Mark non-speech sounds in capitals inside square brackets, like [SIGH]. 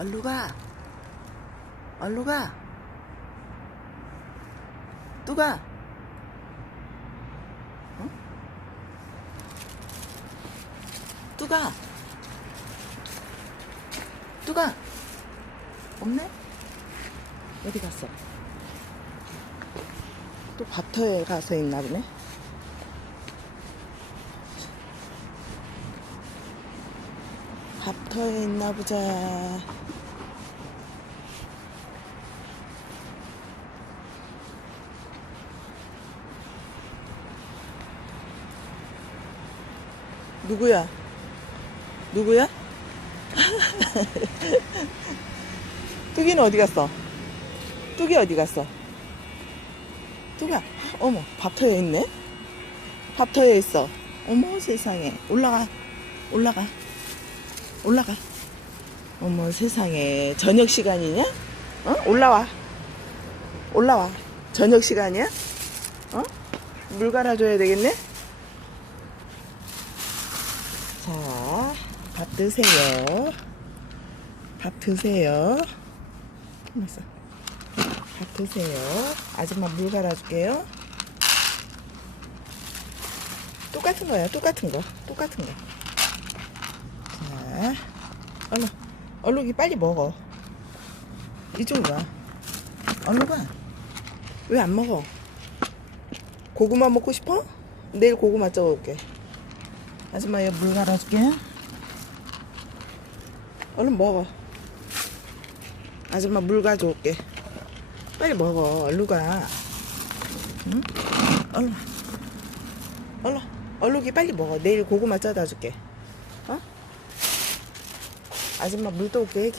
얼루 가. 얼루 가. 뚜가. 어? 뚜가. 뚜가. 없네? 어디 갔어? 또 밭터에 가서 있나 보네. 밥터에 있나 보자. 누구야? 누구야? [LAUGHS] 뚜기는 어디 갔어? 뚜기 어디 갔어? 뚜기야, 어머, 밥터에 있네? 밥터에 있어. 어머, 세상에. 올라가, 올라가. 올라가. 어머 세상에 저녁 시간이냐? 어? 올라와. 올라와. 저녁 시간이야? 어? 물 갈아줘야 되겠네? 자, 밥 드세요. 밥 드세요. 밥 드세요. 아줌마 물 갈아줄게요. 똑같은 거야, 똑같은 거. 똑같은 거. 자, 얼른, 얼룩이 빨리 먹어. 이쪽으로 와. 얼룩아, 왜안 먹어? 고구마 먹고 싶어? 내일 고구마 쪄올게. 아줌마 이거 물 갈아줄게. 얼른 먹어. 아줌마 물 가져올게. 빨리 먹어, 얼룩아. 응? 얼른, 얼룩이 빨리 먹어. 내일 고구마 쪄다 줄게. 어? 아줌마 물 떠올게.